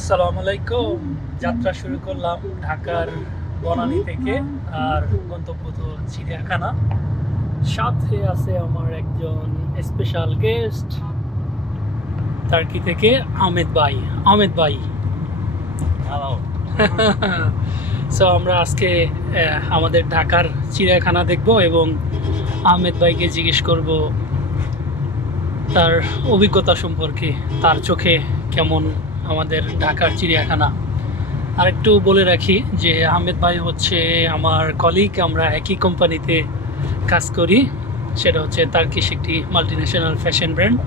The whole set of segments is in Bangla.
আসসালামু আলাইকুম। যাত্রা শুরু করলাম ঢাকার বনানী থেকে, আর গন্তব্য তো চিড়িয়াখানা। সাথে আছে আমার একজন স্পেশাল গেস্ট টার্কি থেকে, আহমেদ ভাই। হ্যালো। সো আমরা আজকে আমাদের ঢাকার চিড়িয়াখানা দেখব এবং আহমেদ ভাইকে জিজ্ঞেস করব তার অভিজ্ঞতা সম্পর্কে, তার চোখে কেমন আমাদের ঢাকার চিড়িয়াখানা। আর একটু বলে রাখি যে আহমেদ ভাই হচ্ছে আমার কলিগ, আমরা একই কোম্পানিতে কাজ করি, সেটা হচ্ছে তার্কিশ একটি multinational fashion brand.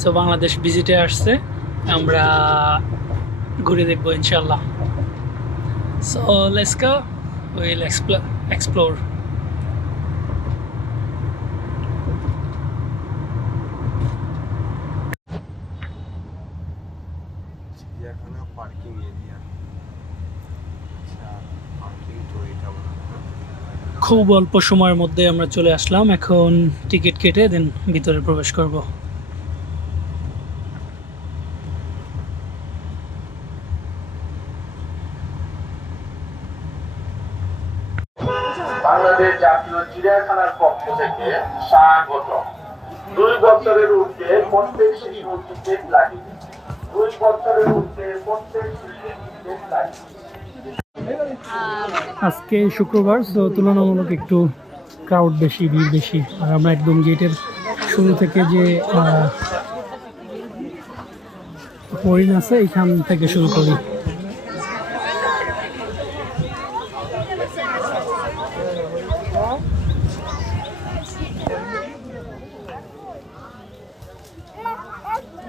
So Bangladesh ভিজিটে আসছে, আমরা ঘুরে দেখবো ইনশাল্লাহ। So let's go, will explore. চিড়িয়াখানা পার্কিং এরিয়া। আচ্ছা, পার্কিং তো এটা বলা। খুব অল্প সময়ের মধ্যে আমরা চলে আসলাম, এখন টিকিট কেটে দেন ভিতরে প্রবেশ করব। বাংলাদেশ জাতীয় চিড়িয়াখানার পক্ষ থেকে স্বাগত। 2 বছরের ঊর্ধ্বে প্রত্যেক শিশু টিকিট লাগে। 2 বছরের ঊর্ধ্বে প্রত্যেক শিশু টিকিট লাগে। আজকে শুক্রবার, তো তুলনামূলক একটু ক্রাউড বেশি, ভিড় বেশি। আর আমরা একদম গেটের শুরু থেকে যে হরিণ আছে এখান থেকে শুরু করি।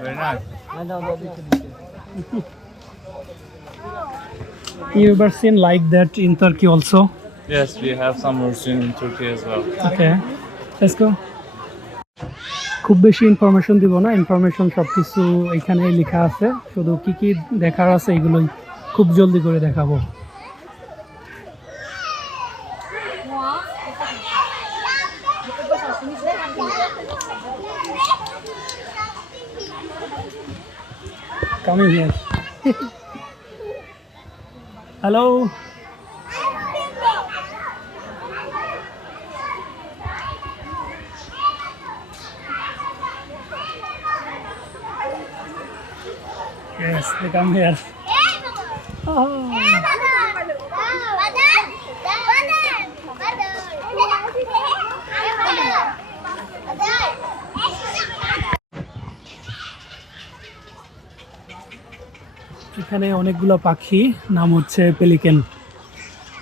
Very nice. You ever seen like that in Turkey also? Yes, we have some routes in Turkey as well. Okay, let's go. খুব বেশি ইনফরমেশন দিব না, ইনফরমেশন সব কিছু এখানে লেখা আছে, শুধু কি কি দেখার আছে এগুলোই খুব জলদি করে দেখাবো। Coming here. Hello. Yes, they come here. Oh. এখানে অনেকগুলো পাখি, নাম হচ্ছে পেলিকেন।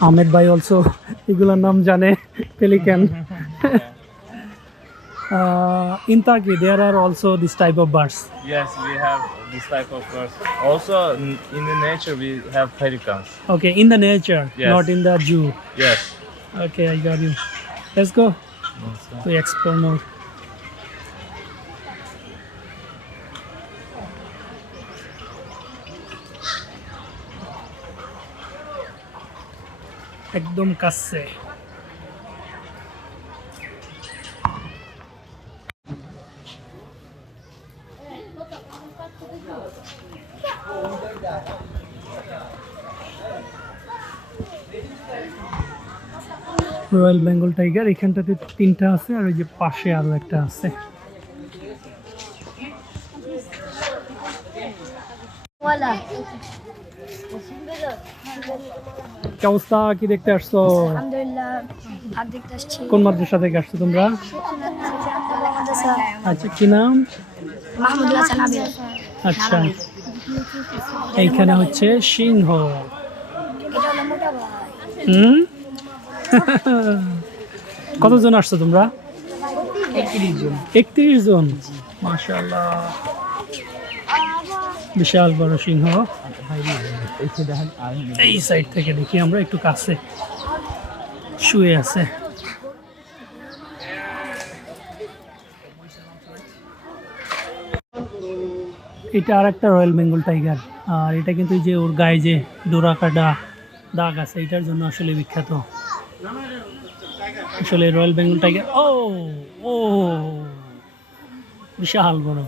আহমেদ ভাই অলসো এগুলোর নাম জানে, pelican. In Turkey there are also this type of birds. Yes, we have this type of birds. Also, in the nature, we have pelicans. Okay, in the nature, Yes. not in the zoo. Yes. Okay, I got you. Let's go. Also. We explore more. একদম কাছে। রয়্যাল বেঙ্গল টাইগার এখানটাতে 3টা আছে, আর ওই যে পাশে আরো একটা আছে। কি অবস্থা, কি দেখতে আসছো? আলহামদুলিল্লাহ, আর দেখতে আসছি। কোন মাদ্রাসা থেকে আসছো তোমরা? আচ্ছা, কি নাম? মাহমুদুল হাসান আবির। আচ্ছা, এইখানে হচ্ছে সিংহ। এটা হলো মোটা ভাই। হুম। কতজন আসছো তোমরা? 31 জন। মাশাআল্লাহ, বিশাল বড় সিংহ। এই সাইড থেকে দেখি আমরা, একটু কাছে শুয়ে আছে। এটা আর একটা রয়্যাল বেঙ্গল টাইগার, আর এটা কিন্তু এই যে ওর গায়ে যে ডোরা কাটা দাগ আছে, এটার জন্য আসলে বিখ্যাত। আসলে রয়্যাল বেঙ্গল টাইগার, ও ও বিশাল বড়।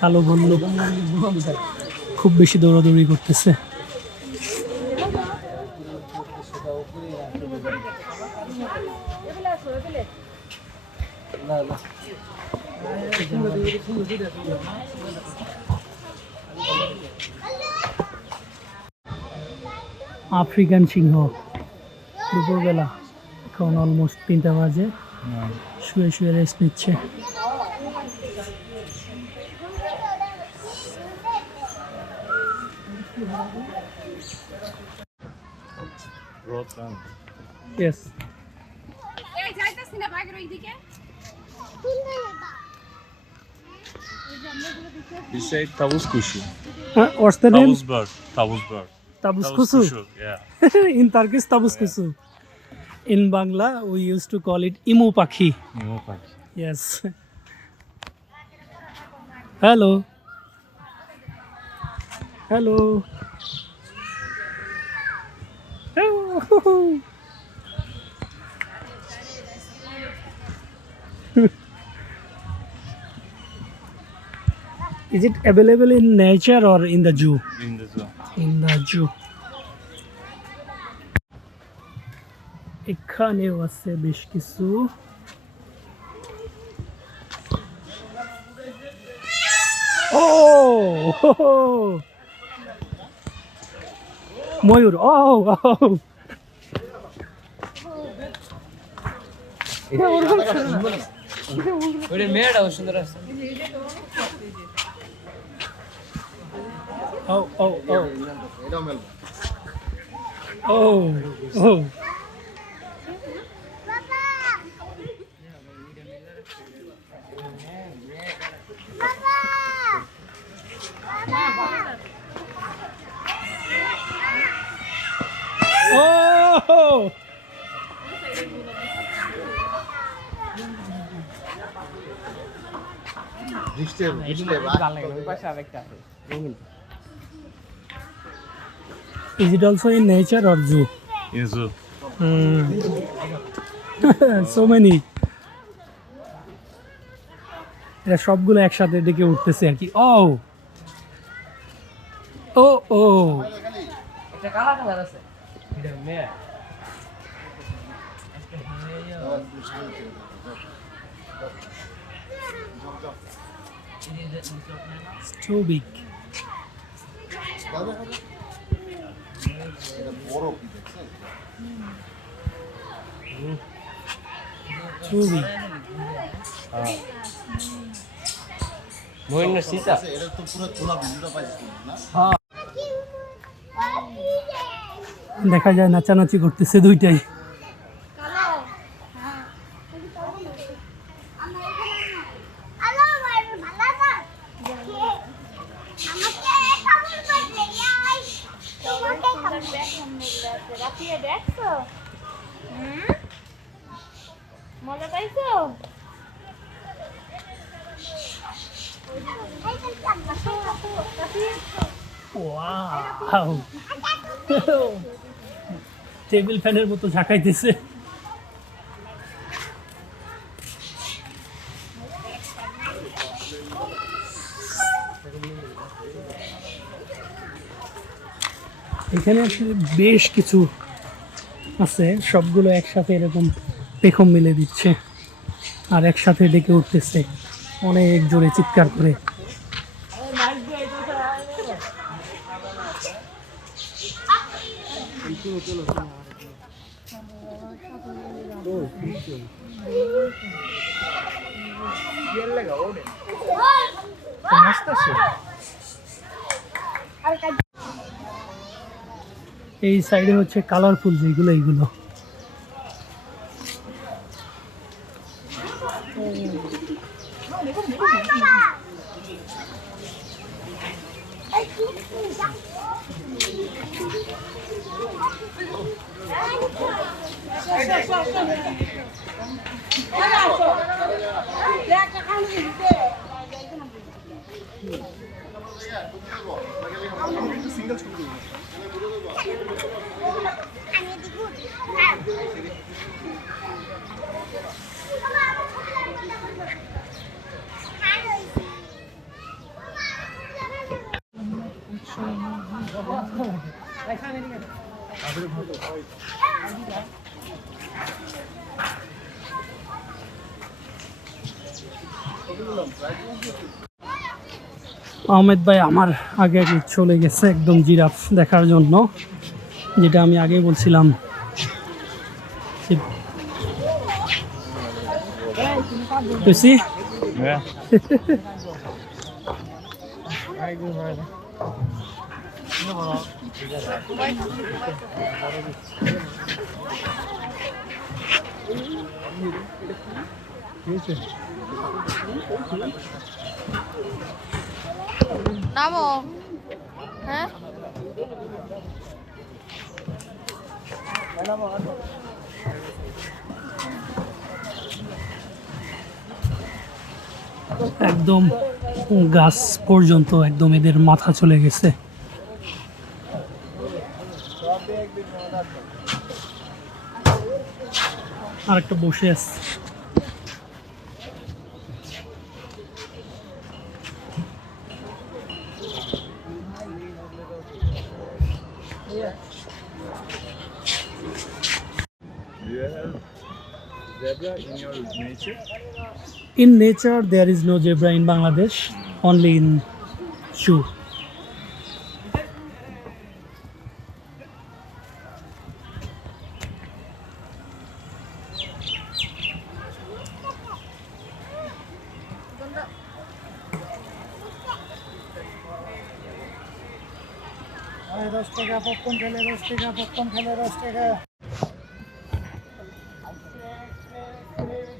কালো বলল খুব বেশি দৌড়াদৌড়ি করতেছে। আফ্রিকান সিংহ দুপুরবেলা, এখন অলমোস্ট 3টা বাজে, শুয়ে শুয়ে রেস্ট নিচ্ছে। Yes. We say tavus kuşu. What's the name? Tavus bird. Tavus bird. Tabus Tavus kusu. kuşu. Yeah. In Turkish, tabus kusu. In Bangla, we used to call it imu pakhi. Yes. Hello. Hello. Oh. Is it available in nature or in the zoo? In the zoo. In the zoo. এখানেও আছে বেশ কিছু। ও ময়ূর, ও মেয়েটাও সুন্দর আছে। Oh, oh, oh. Oh, oh. Oh! Is it also in nature or zoo? In zoo. So many. এরা সবগুলো একসাথে ডেকে উঠতেছে আর কি। ও ও ও একটা কালা কালার আছে। এটা মেয়ে। It's too big. Too big. মহিনের Sita. দেখা যায় নাচানাচি করতেছে দুইটাই। মজা পাইছো? ওয়াও, টেবিল ফ্যানের মতো ঝাঁকাইতেছে। এখানে আসলে বেশ কিছু আছে, সবগুলো একসাথে এরকম পেখম মিলে দিচ্ছে আর একসাথে ডেকে উঠতেছে অনেক জোরে চিৎকার করে। এই সাইডে হচ্ছে কালারফুল যেগুলো, এইগুলো আহমেদ ভাই আমার আগে আগে চলে গেছে একদম জিরাফ দেখার জন্য, যেটা আমি আগে বলছিলাম। You see? Yeah. নামো। হ্যাঁ একদম গাছ পর্যন্ত একদম এদের মাথা চলে গেছে। আর একটা বসে আছে। Do you have zebra in your nature? In nature, there is no zebra in Bangladesh, only in zoo.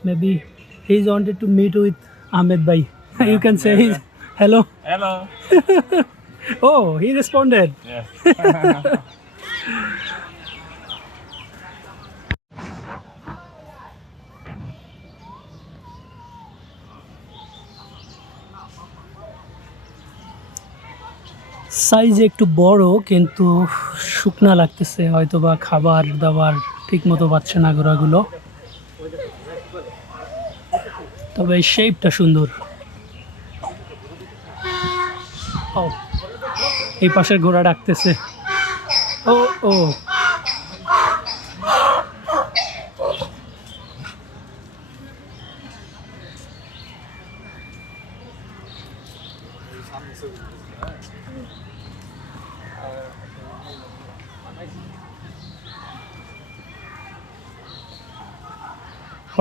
Maybe he's wanted to meet with Ahmed Bhai. You can say yeah, his hello. Hello. Oh, he responded. Yes. Size একটু বড়, কিন্তু শুকনা লাগতেছে, হয়তো বা খাবার দাবার ঠিক মতো পাচ্ছে না ঘোড়াগুলো। তবে শেপটা সুন্দর। ও, এই পাশের ঘোড়া ডাকতেছে। ও ও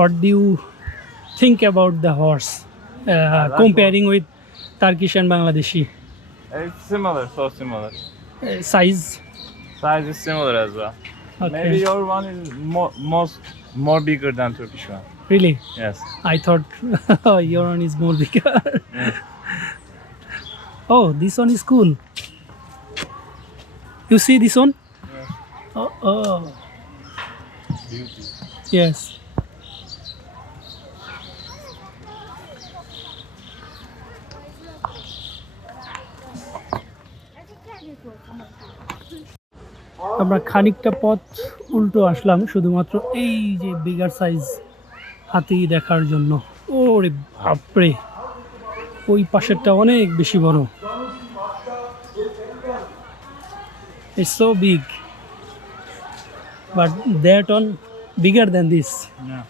What do you think about the horse like comparing with Turkish and Bangladeshi? It's similar, so similar. Size? Size is similar as well. Okay. Maybe your one is more bigger than Turkish one. Really? Yes. I thought your one is more bigger. Oh, this one is cool. You see this one? Yes. Oh. Beauty. Yes. আমরা খানিকটা পথ উল্টো আসলাম শুধুমাত্র এই যে বিগার সাইজ হাতি দেখার জন্য। ওরে বাপরে, ওই পাশেরটা অনেক বেশি বড়। It's so big, but that one bigger than this. Yeah.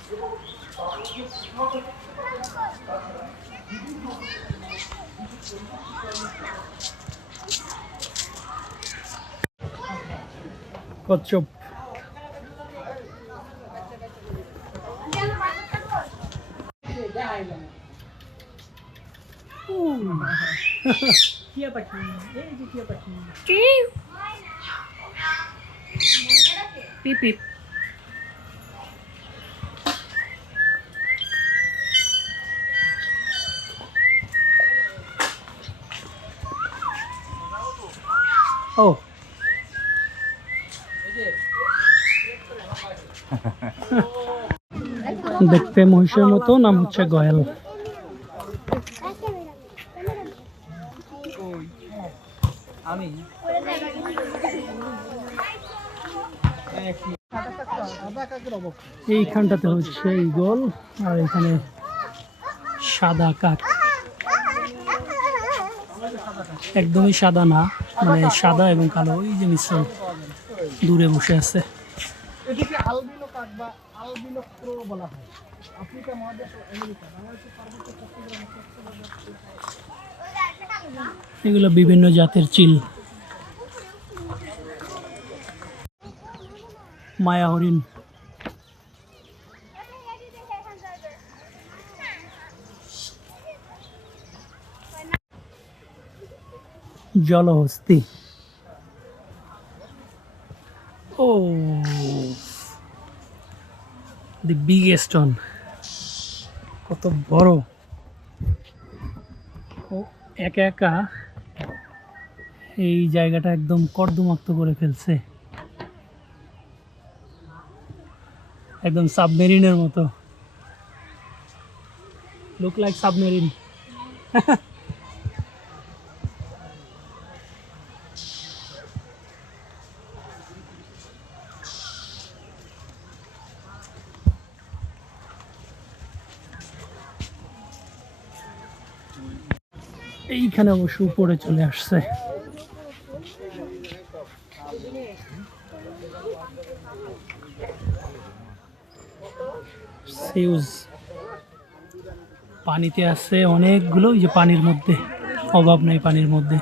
কচ্ছপ। পিপ পিপ। ও, দেখতে মহিষের মতো, নাম হচ্ছে গয়াল। আমি এইখানটাতে হচ্ছে ঈগল, আর এখানে সাদা কাক। একদমই সাদা না, মানে সাদা এবং কালো, ওই যে মিশ্রণ। দূরে বসে আছে। এটিকে আলবিনো কাক বা আলবিনো ক্রো বলা হয়। আফ্রিকা মহাদেশ ও আমেরিকা, বাংলাদেশের পার্বত্য চট্টগ্রাম এগুলো বিভিন্ন জাতের চিল। মায়া হরিণ, জলহস্তি। ও দি বিগেস্ট ওয়ান, কত বড়! ও একা একা এই জায়গাটা একদম কর্দমাক্ত করে ফেলছে, একদম সাবমেরিনের মতো। Look like submarine. এইখানে অবশ্য উপরে চলে আসছে। সিউজ পানিতে আছে অনেকগুলো, এই যে পানির মধ্যে অভাব নাই পানির মধ্যে।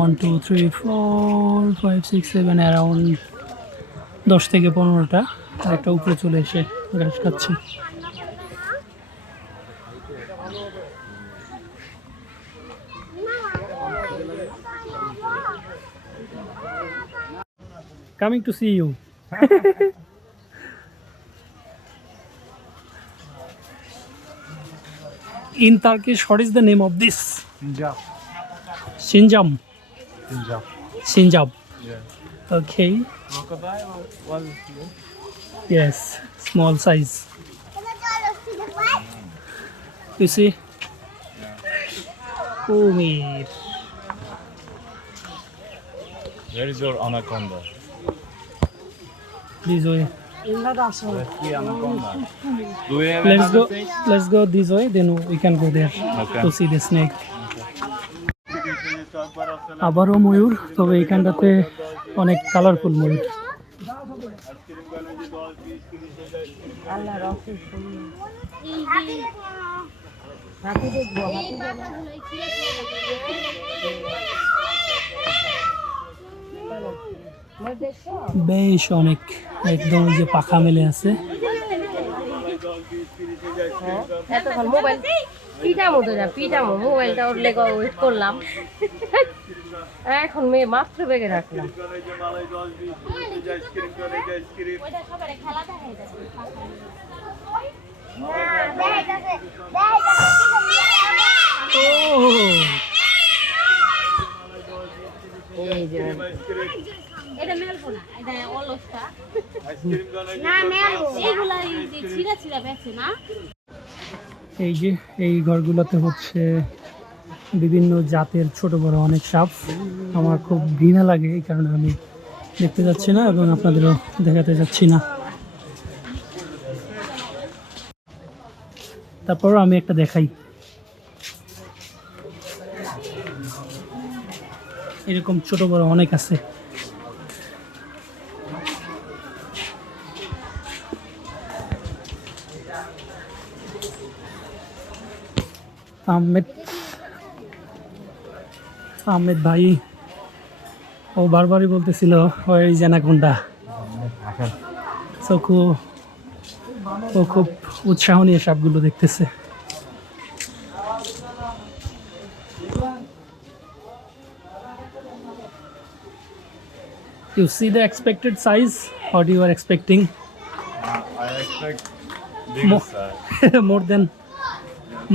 1 2 3 4 5 6 7 অ্যারাউন্ড 10 থেকে 15টা। আর একটা উপরে চলে এসে ঘাস খাচ্ছে। Coming to see you. In Turkish, what is the name of this? Punjab. Sinjam. Punjab. Sinjab. Yeah. Okay. Crocodile was here. Yes. Small size. You see? Kumir. Where is your anaconda? This way. Let's see anaconda. Do we have Let's another go. fish? Let's go this way. Then we can go there Okay. to see the snake. আবারও ময়ূর, তবে এইখানটাতে অনেক কালারফুল ময়ূর। আল্লাহ রসুল হাতি দেখবো, হাতি দেখবো। বেশ অনেক, একদম ওই যে পাখা মেলে আছে। এতক্ষণ মোবাইল পিটামো তো যা পিটামো, মোবাইলটা ওর লেগে ওয়েট করলাম, এখন মেয়ে মাত্র বেগে রাখলাম। এই যে এটা মেলবো না, এটা অলসটা না মেলবো, এইগুলা এই যে ছিঁড়া ছিঁড়া বেচে না। এই যে এই ঘরগুলোতে হচ্ছে বিভিন্ন জাতের ছোট বড় অনেক সাপ। আমার খুব ঘৃণা লাগে, এই কারণে আমি দেখতে যাচ্ছি না এবং আপনাদেরও দেখাতে যাচ্ছি না। তারপর আমি একটা দেখাই, এরকম ছোট বড় অনেক আছে। আহমেদ ভাই ও বারবারই বলতেছিল ওই অ্যানাকোন্ডা। ও খুব উৎসাহ নিয়ে সাপগুলো দেখতেছে। You see the expected size? What you are expecting? I expect bigger More. size.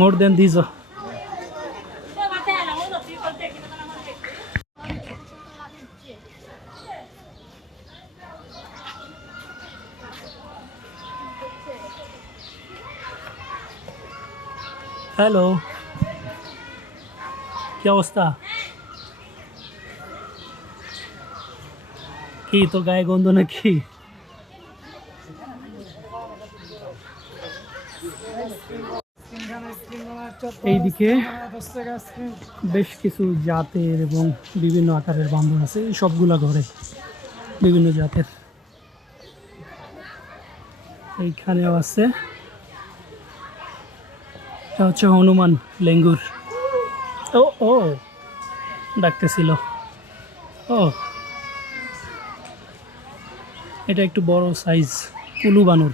more than these. Hello, কি অবস্থা? কি তোর গায়ে গন্ধ নাকি? এইদিকে বেশ কিছু জাতের এবং বিভিন্ন আকারের বান্দর আছে, এই সবগুলা ঘরে। বিভিন্ন জাতের। এইখানেও আছে, এটা হচ্ছে হনুমান লেঙ্গুর। ও ও ডাকতেছিল। ও এটা একটু বড় সাইজ, কুলু বানর।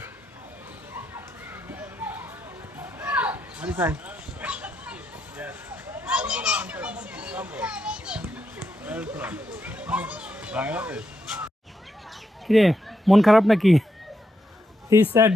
কিরে মন খারাপ নাকি? হি স্যাড।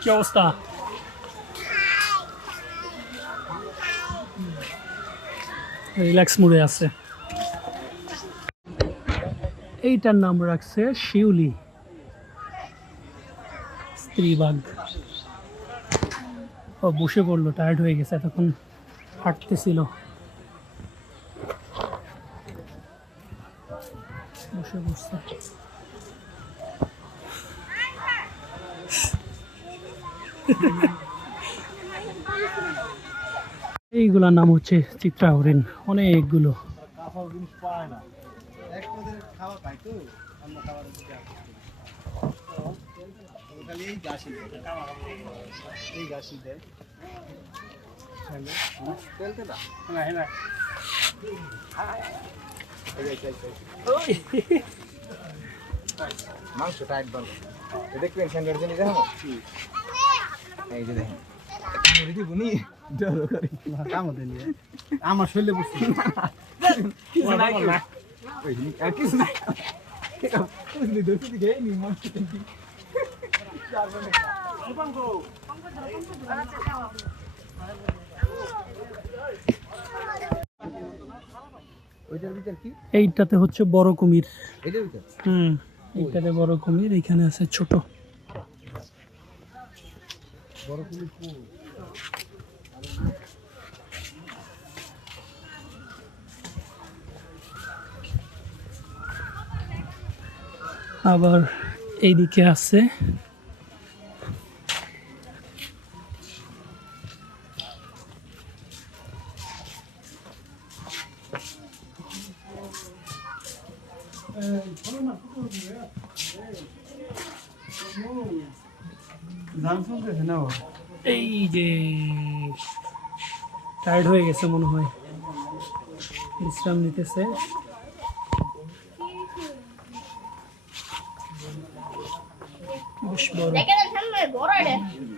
কি অবস্থা? রিল্যাক্স মুডে আছে। এইটার নাম রাখছে শিউলি, স্ত্রী বাঘ। ও বসে পড়লো, টায়ার্ড হয়ে গেছে, এতক্ষণ হাঁটতেছিল। বসে বসছে। এইগুলার নাম হচ্ছে চিত্রা হরিণ, অনেকগুলো। মাংস টাইট বল দেখবেন স্যান্ডউইচ নিয়ে যাবো এই যে দেখেন রেডি বনি ডর করে কাম হতে নিয়ে আমার শরীরে বসে কিছু নাই ওই আর কিছু নাই তুই দেখি দিকে নি মাংস কি চার বনে পঙ্গো ওইটার ভিতর কি? এইটাতে হচ্ছে বড় কুমির। এটার ভিতর এইটাতে বড় কুমির, এখানে আছে ছোট। বড় কুমির কো আবার এইদিকে আছে এই যে, টায়ার্ড হয়ে গেছে মনে হয়, বিশ্রাম নিতেছে। বেশ বড়।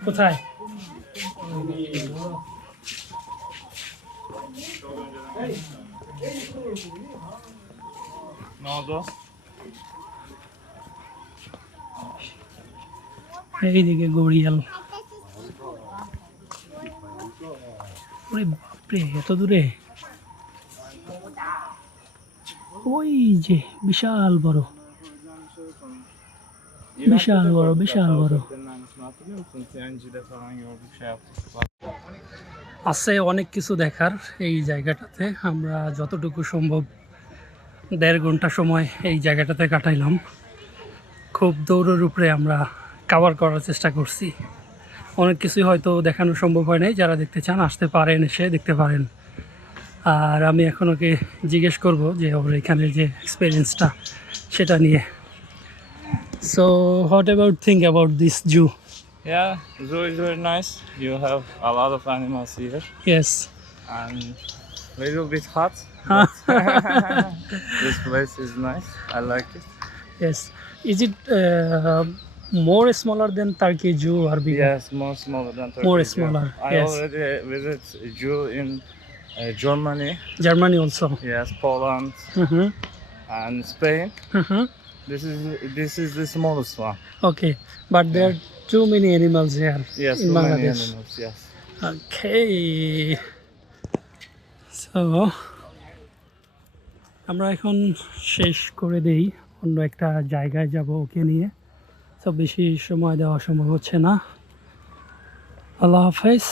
কোথায়? এইদিকে গড়িয়াল। ওরে বাপরে, এত দূরে! ওই যে বিশাল বড়, বিশাল বড়, বিশাল বড়। আছে অনেক কিছু দেখার এই জায়গাটাতে। আমরা যতটুকু সম্ভব 1.5 ঘন্টা সময় এই জায়গাটাতে কাটাইলাম। খুব দৌড়ের উপরে আমরা কভার করার চেষ্টা করছি। অনেক কিছুই হয়তো দেখানো সম্ভব হয় নাই, যারা দেখতে চান আসতে পারেন, এসে দেখতে পারেন। আর আমি এখন ওকে জিজ্ঞেস করব যে ওর এখানে যে এক্সপিরিয়েন্সটা সেটা নিয়ে। So what about think about this zoo? Yeah, zoo is very nice. You have a lot of animals here Yes. and little bit hot. This place is nice. I like it. Yes. Is it more smaller than Turkey Zoo or bigger? Yes, more smaller than Turkey. More Zoo. smaller, I yes. already visit zoo in Germany. Germany also. Yes, Poland Mm-hmm. and Spain. Mm-hmm. This is the smallest one. Okay, but there are too many animals here Yes, in too many Bangladesh. animals. Yes. Okay. So আমরা এখন শেষ করে দেই, অন্য একটা জায়গায় যাব ওকে নিয়ে। তো বেশি সময় দেওয়া সম্ভব হচ্ছে না। আল্লাহ হাফেজ।